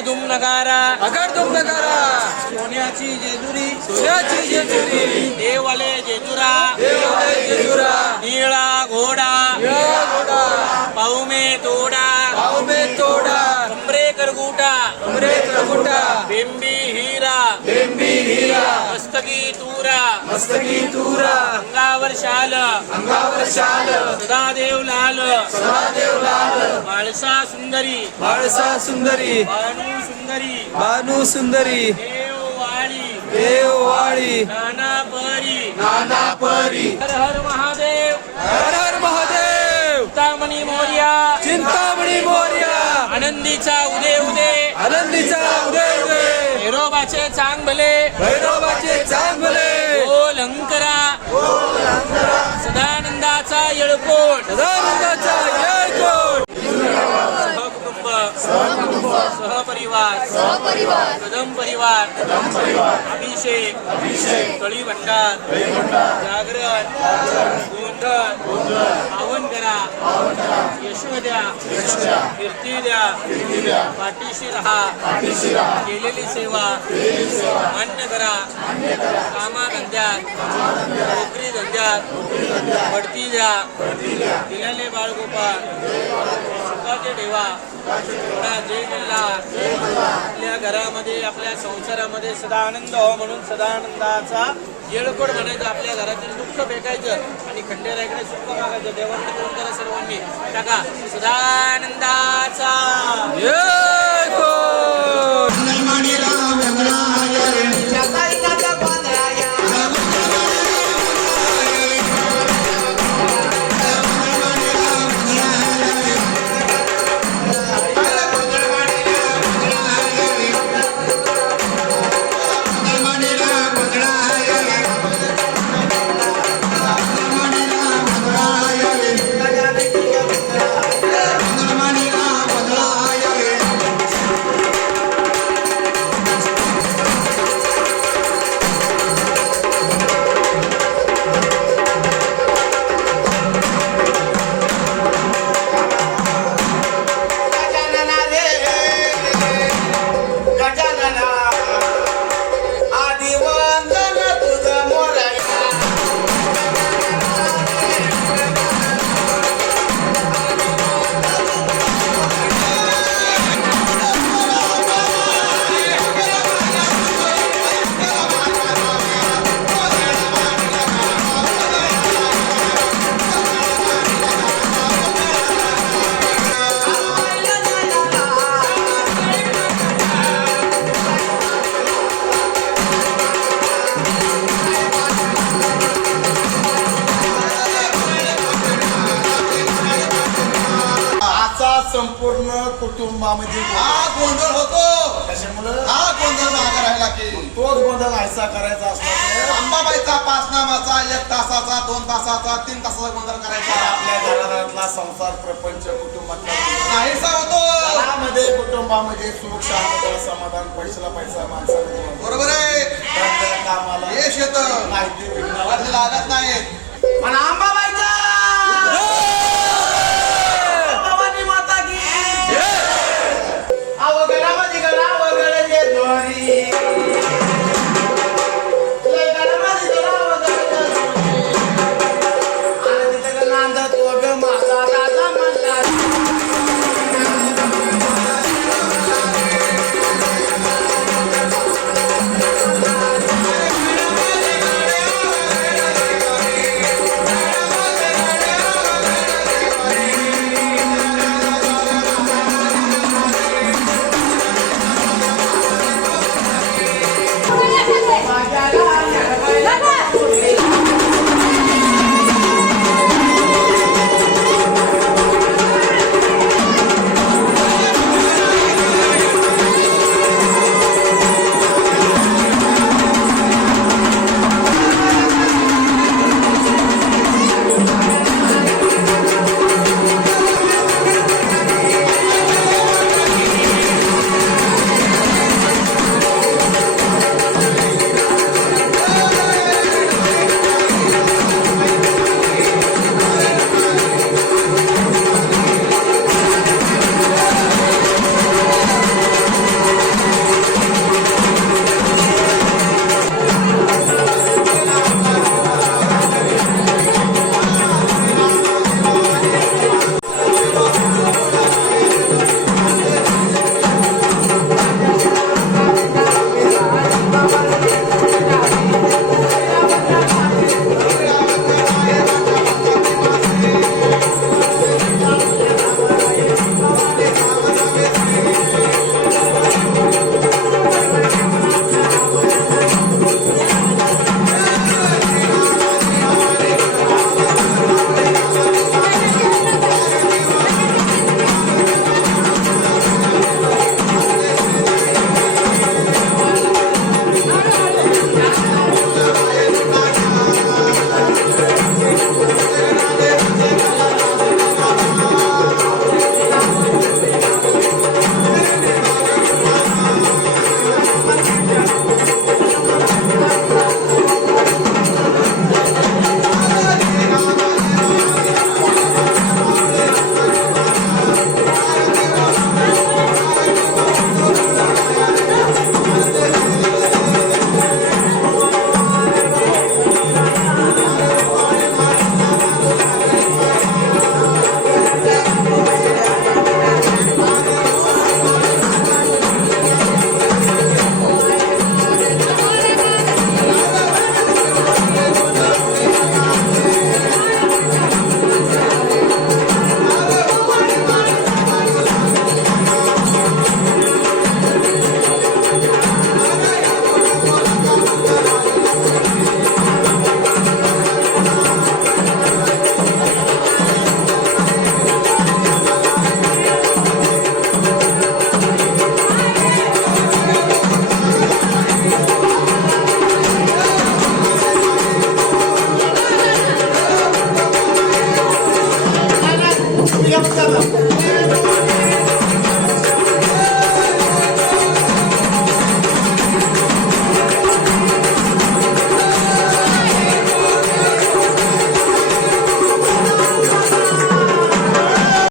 अगडदुम नगारा सोन्याची जेजुरी देवाले जेजुरा निळा घोडा पाऊमे तोडा कमरेकर गुटा बिंबी हीरा मस्तकी तूरा अंगावर शाल सदादेव लाल माळसा सुंदरी भानू सुंदरी देववाळी नाना परी हर हर महादेव चिंतामणी मोर्या आनंदीचा उदे भैरोबाचे चांग भले ओलंकरा सदानंदाचा येळकोट सहकुटुंब सहपरिवार कदम परिवार अभिषेक तळी भंडार जागरण गोंधळ पावन करा यशोद्या कीर्ती द्या पाठीशी राहा केलेली सेवा मान्य करा कामाधंद्यात नोकरी धंद्यात बढती द्या दिलेले बाळगोपाळ सुखाचे ठेवा जय मल्हार आपल्या घरामध्ये आपल्या संसारामध्ये सदा आनंद हो म्हणून सदानंदाचा येळकोट म्हणायचं आपल्या घरातील दुःख फेकायचं आणि खंडेरायाकडे सुख मागायचं देवांना करून करा सर्वांनी टाका सदानंदाचा संपूर्ण कुटुंबामध्ये हा गोंधळ होतो. कशामुळे हा गोंधळ मागे राहिला की तोच गोंधळ ऐसा करायचा असला तर अंबाबाईचा 5 नामाचा 1 तासाचा 2 तासाचा 3 तासाचा गोंधळ करायचा. आपल्या घरातला संसार प्रपंच कुटुंबातला नाहीसा होतो. घरामध्ये कुटुंबामध्ये सुख शांतता समाधान पैसा माणसाला बरोबर आहे. कामाला यश येतं माहिती लागत नाही पण अंबाबाईचा चला